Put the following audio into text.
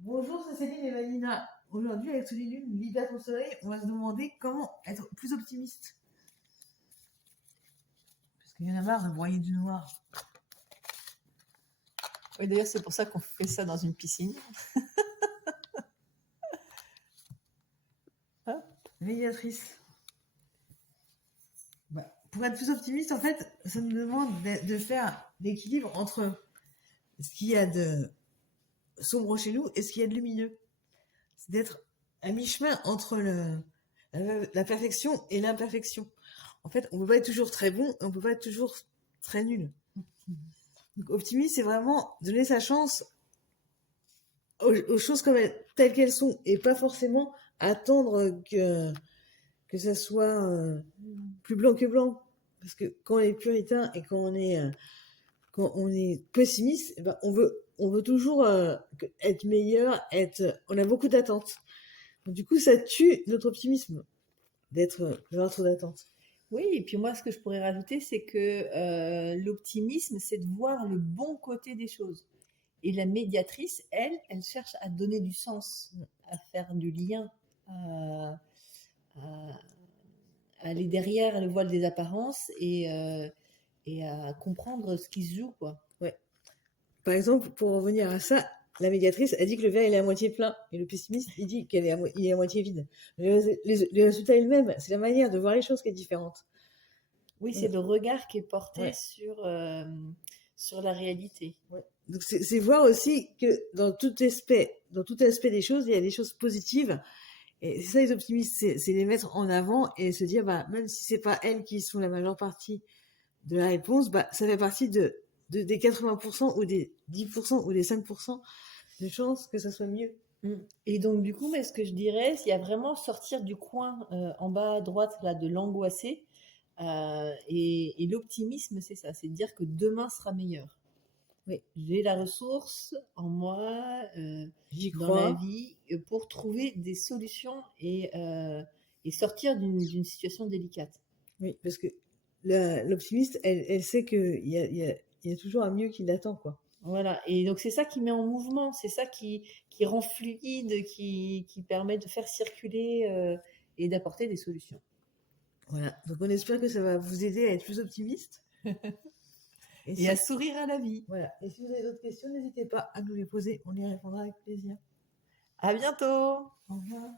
Bonjour, c'est Céline et Vanina. Aujourd'hui, avec Solilune, Libère ton soleil, on va se demander comment être plus optimiste. Parce qu'il y en a marre de broyer du noir. Oui, d'ailleurs, c'est pour ça qu'on fait ça dans une piscine. Hein, médiatrice. Pour être plus optimiste, en fait, ça nous demande de faire l'équilibre entre ce qu'il y a de sombre chez nous et ce qu'il y a de lumineux. C'est d'être à mi-chemin entre la perfection et l'imperfection. En fait, on peut pas être toujours très bon, on peut pas être toujours très nul. Donc, optimiste, c'est vraiment donner sa chance aux choses comme telles qu'elles sont et pas forcément attendre que ça soit plus blanc que blanc. Parce que quand on est puritain et quand on est pessimiste, eh ben on veut toujours être meilleur, on a beaucoup d'attentes. Donc, du coup, ça tue notre optimisme d'avoir trop d'attentes. Oui, et puis moi, ce que je pourrais rajouter, c'est que l'optimisme, c'est de voir le bon côté des choses. Et la médiatrice, elle cherche à donner du sens, à faire du lien, à aller derrière le voile des apparences et à comprendre ce qui se joue, quoi. Ouais. Par exemple, pour revenir à ça, la médiatrice a dit que le verre il est à moitié plein et le pessimiste il dit qu'il est à moitié vide. Le résultat est le même, c'est la manière de voir les choses qui est différente. Oui, c'est le regard qui est porté Ouais. sur la réalité. Ouais. Donc c'est voir aussi que dans tout aspect des choses, il y a des choses positives. Et c'est ça les optimistes, c'est les mettre en avant et se dire, bah, même si c'est pas elles qui sont la majeure partie de la réponse, bah, ça fait partie des 80% ou des 10% ou des 5% de chances que ça soit mieux. Et donc, du coup, mais ce que je dirais, c'est qu'il y a vraiment sortir du coin en bas à droite là, de l'angoissé. Et l'optimisme, c'est ça, c'est de dire que demain sera meilleur. Oui. J'ai la ressource en moi, J'y dans la crois. vie, pour trouver des solutions et sortir d'une situation délicate. Oui, parce que l'optimiste, elle sait qu'il y a toujours un mieux qui l'attend, quoi. Voilà, et donc c'est ça qui met en mouvement, c'est ça qui rend fluide, qui permet de faire circuler et d'apporter des solutions. Voilà, donc on espère que ça va vous aider à être plus optimiste. Et à sourire à la vie. Voilà, et si vous avez d'autres questions, n'hésitez pas à nous les poser, on y répondra avec plaisir. À bientôt! Au revoir.